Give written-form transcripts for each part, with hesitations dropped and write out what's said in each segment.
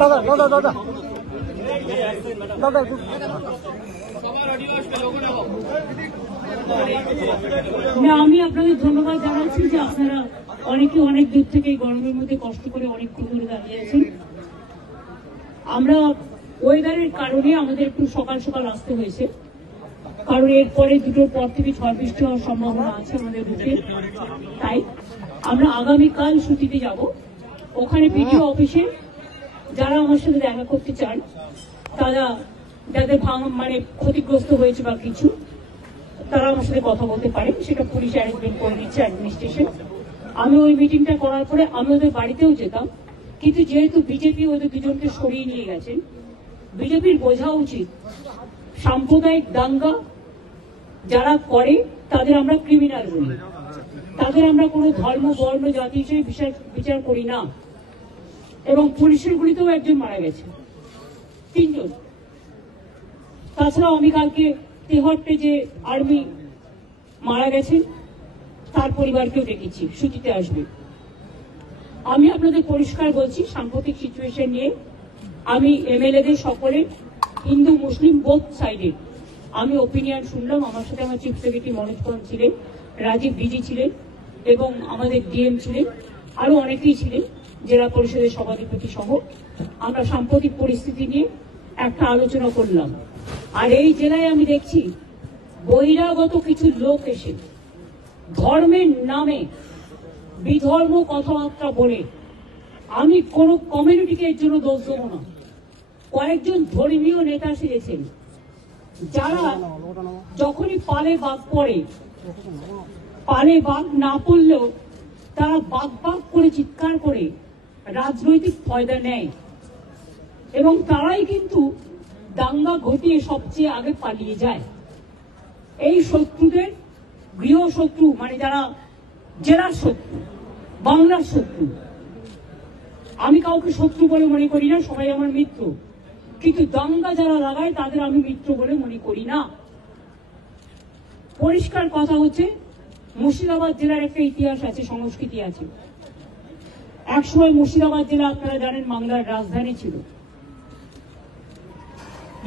দাদা দাদা দাদা দাদা আমি আপনাদের ধন্যবাদ জানাচ্ছি যে আপনারা অনেকে অনেক দূর থেকে গরমের মধ্যে কষ্ট করে অনেকক্ষণ ধরে দাঁড়িয়ে আছেন। আমরা ওয়েদারের কারণে আমাদের একটু সকাল সকাল আসতে হয়েছে, কারণ এরপরে দুটোর পর থেকে ঝড় বৃষ্টি হওয়ার সম্ভাবনা আছে আমাদের রুটে। তাই আমরা আগামীকাল ছুটিতে যাব। ওখানে বিডিও অফিসে যারা আমার সাথে দেখা করতে চান, তারা যাদের মানে ক্ষতিগ্রস্ত হয়েছে বা কিছু, তারা আমার সাথে কথা বলতে পারে। সেটা পুলিশ অ্যারেঞ্জমেন্ট করে দিচ্ছে, অ্যাডমিনিস্ট্রেশন। আমি ওই মিটিংটা করার পরে আমি ওদের বাড়িতেও যেতাম, কিন্তু যেহেতু বিজেপি ওদের দুজনকে সরিয়ে নিয়ে গেছেন, বিজেপির বোঝা উচিত সাম্প্রদায়িক দাঙ্গা যারা করে তাদের আমরা ক্রিমিনাল বলি, তাদের আমরা কোনো ধর্ম বর্ণ জাতি হিসেবে বিচার করি না। এবং পুলিশের গুলিতেও একজন মারা গেছে, 3 জন। তাছাড়াও আমি কালকে তেহট্টে যে আর্মি মারা গেছেন তার পরিবারকেও দেখেছি, ছুটিতে আসবে। আমি আপনাদের পরিষ্কার বলছি, সাম্প্রতিক সিচুয়েশন নিয়ে আমি এমএলএদের সকলে, হিন্দু মুসলিম বোথ সাইডে আমি ওপিনিয়ন শুনলাম। আমার সাথে আমার চিফ সেক্রেটারি মনোজ পাল ছিলেন, রাজীব ডিজি ছিলেন এবং আমাদের ডিএম ছিলেন, আরো অনেকেই ছিলেন, জেলা পরিষদের সভাধিপতি সহ। আমরা সাম্প্রতিক পরিস্থিতি নিয়ে একটা আলোচনা করলাম। আর এই জেলায় আমি দেখছি বহিরাগত কিছু লোক এসে ধর্মের নামে বিধর্ম কথাবার্তা বলে, আমি কোন কমিউনিটিকে এর জন্য দোষ দেব না, কয়েকজন ধর্মীয় নেতা সেরেছেন যারা যখনই পালে বাঘ পড়ে, পালে বাঘ না পড়লেও তারা বাঘ বাঘ করে চিৎকার করে রাজনৈতিক ফায়দা নেয় এবং তারাই কিন্তু দাঙ্গা ঘটিয়ে সবচেয়ে আগে পালিয়ে যায়। এই শত্রুদের গৃহ শত্রু, মানে যারা জেলার শত্রু, বাংলার শত্রু, আমি কাউকে শত্রু বলে মনে করি না, সবাই আমার মিত্র, কিন্তু দাঙ্গা যারা লাগায় তাদের আমি মিত্র বলে মনে করি না। পরিষ্কার কথা হচ্ছে, মুর্শিদাবাদ জেলার একটা ইতিহাস আছে, সংস্কৃতি আছে। একসময় মুর্শিদাবাদ জেলা আপনারা জানেন বাংলার রাজধানী ছিল।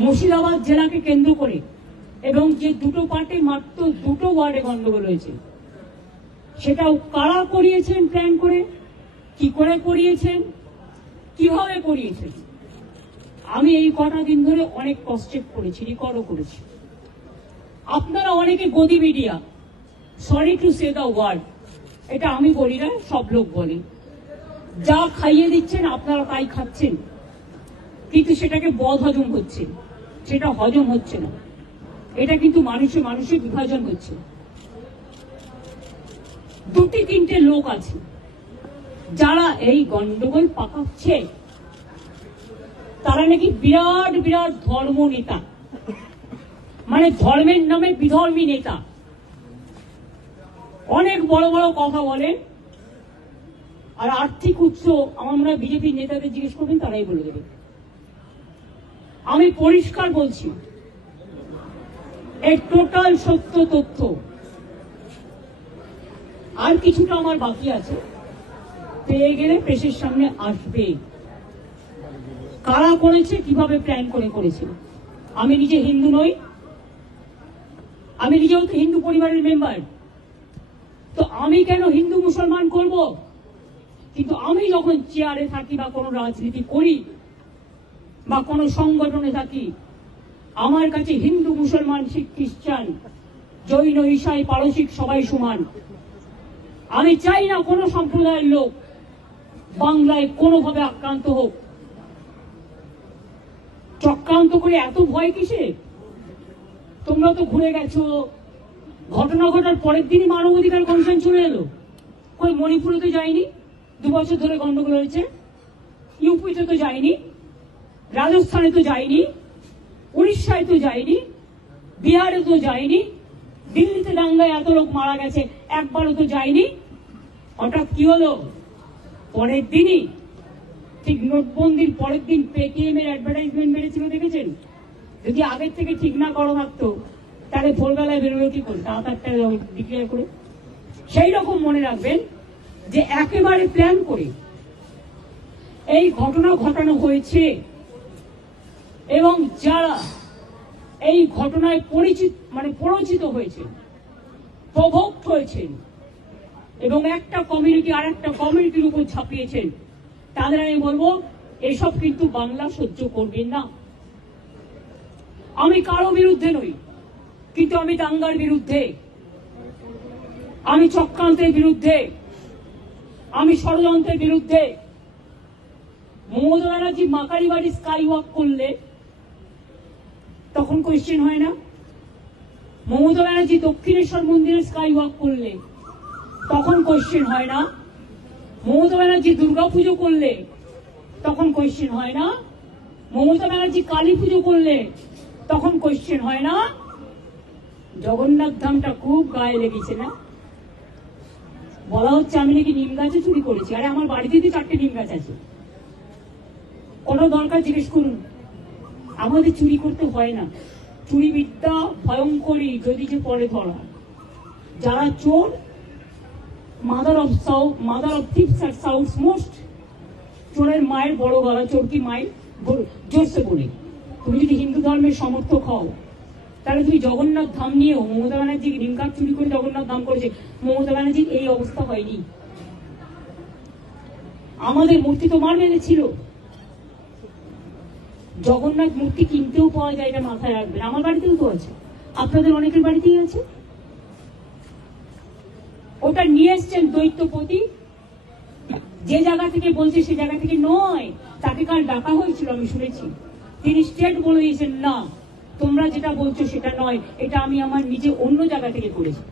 মুর্শিদাবাদ জেলাকে কেন্দ্র করে এবং যে দুটো পার্টে মাত্র 2টো ওয়ার্ডে গন্ডগোল হয়েছে, সেটাও কারা করিয়েছেন, প্ল্যান করে, কি করে করিয়েছেন, কিভাবে করিয়েছেন, আমি এই কটা দিন ধরে অনেক ক্রস চেক করেছি, রেকর্ডও করেছি। আপনারা অনেকে গদি media, sorry to say the word, এটা আমি বলি না, সব লোক বলে, যা খাইয়ে দিচ্ছেন আপনারা তাই খাচ্ছেন, কিন্তু সেটাকে বদ হজম হচ্ছে, সেটা হজম হচ্ছে না। এটা কিন্তু মানুষে মানুষে বিভাজন হচ্ছে। 2-3টে লোক আছে যারা এই গন্ডগোল পাকাচ্ছে, তারা নাকি বিরাট বিরাট ধর্ম নেতা, মানে ধর্মের নামে বিধর্মী নেতা, অনেক বড় বড় কথা বলেন। আর আর্থিক উৎস আমরা বিজেপির নেতাদের জিজ্ঞেস করবেন, তারাই বলে দেবেন। আমি পরিষ্কার বলছি, এই টোটাল সত্য তথ্য। আর কিছুটা আমার বাকি আছে, পেয়ে গেলে প্রেসের সামনে আসবে। কারা করেছে, কিভাবে প্ল্যান করে করেছে। আমি নিজে হিন্দু নই, আমি নিজেও তো হিন্দু পরিবারের মেম্বার, তো আমি কেন হিন্দু মুসলমান করব? কিন্তু আমি যখন চেয়ারে থাকি বা কোনো রাজনীতি করি বা কোনো সংগঠনে থাকি, আমার কাছে হিন্দু মুসলমান শিখ খ্রিস্টান জৈন ঈসাই পারসিক সবাই সমান। আমি চাই না কোনো সম্প্রদায়ের লোক বাংলায় কোনোভাবে আক্রান্ত হোক। চক্রান্ত করে এত ভয় কিসে? তোমরা তো ঘুরে গেছো, ঘটনা ঘটার পরের দিনই মানবাধিকার কমিশন চলে এলো। কই মণিপুরে তো যায়নি, 2 বছর ধরে গন্ডগোল হয়েছে। ইউপিতে তো যায়নি, রাজস্থানে তো যায়নি, উড়িষ্যায় তো যায়নি, বিহারে তো যায়নি, দিল্লিতে দাঙ্গায় এত লোক মারা গেছে, একবারও তো যায়নি। হঠাৎ কি হলো? পরের দিনই, ঠিক নোটবন্দির পরের দিন পেটিএম এর অ্যাডভার্টাইজমেন্ট মেরেছিল, দেখেছেন? যদি আগের থেকে ঠিক না করা থাকতো তাহলে ভোরবেলায় বেরোলো কি করে, তাড়াতাড়ি ডিক্লেয়ার করে। সেই রকম মনে রাখবেন যে একেবারে প্ল্যান করে এই ঘটনা ঘটানো হয়েছে এবং যারা এই ঘটনায় পরিচিত হয়েছে, প্রভোক্ট হয়েছেন এবং একটা কমিউনিটি আর একটা কমিউনিটির উপর ঝাঁপিয়েছেন, তাদের আমি বলবো এসব কিন্তু বাংলা সহ্য করবেন না। আমি কারো বিরুদ্ধে নই, কিন্তু আমি দাঙ্গার বিরুদ্ধে, আমি চক্রান্তের বিরুদ্ধে, আমি ষড়যন্ত্রের বিরুদ্ধে। মমতা ব্যানার্জি মাকারি বাড়ি স্কাই ওয়াক করলে তখন কোয়েশ্চেন হয় না? মমতা ব্যানার্জি দক্ষিণেশ্বর মন্দিরে স্কাই ওয়াক করলে তখন কোয়েশ্চেন হয় না? মমতা ব্যানার্জি দুর্গাপুজো করলে তখন কোয়েশ্চেন হয় না? মমতা ব্যানার্জি কালী পুজো করলে তখন কোয়েশ্চেন হয় না? জগন্নাথ ধামটা খুব গায়ে লেগেছে না? বলা হচ্ছে আমি নাকি নিম গাছে চুরি করেছি। আরে আমার বাড়িতে তো 4টে নিম গাছ আছে, কোনো দরকার জিজ্ঞেস করুন। আমাদের চুরি করতে হয় না। চুরি বিদ্যা ভয়ঙ্করী যদি যে পরে ধরা। যারা চোর, মাদার অফ থিপস আর সাউথ মোস্ট, চোরের মায়ের বড় গলা, চোর কি মায়ের জোরসে বলে। তুমি যদি হিন্দু ধর্মের সমর্থক হও, তাহলে তুমি জগন্নাথ ধাম নিয়েও মমতা ব্যানার্জি নিম গাছ চুরি করে জগন্নাথ ধাম করেছে। মমতা ব্যানার্জির এই অবস্থা হয়নি। আমাদের মূর্তি তো মার মেরেছিল। জগন্নাথ মূর্তি কিনতেও পাওয়া যায়, এটা মাথায় রাখবেন। আমার বাড়িতেও তো আছে, আপনাদের অনেকের বাড়িতেই আছে। ওটা নিয়ে এসছেন দৈত্যপতি, যে জায়গা থেকে বলছে সে জায়গা থেকে নয়। তাকে কাল ডাকা হয়েছিল, আমি শুনেছি। তিনি স্টেট বলে দিয়েছেন, না তোমরা যেটা বলছো সেটা নয়, এটা আমি আমার নিজে অন্য জায়গা থেকে করেছি।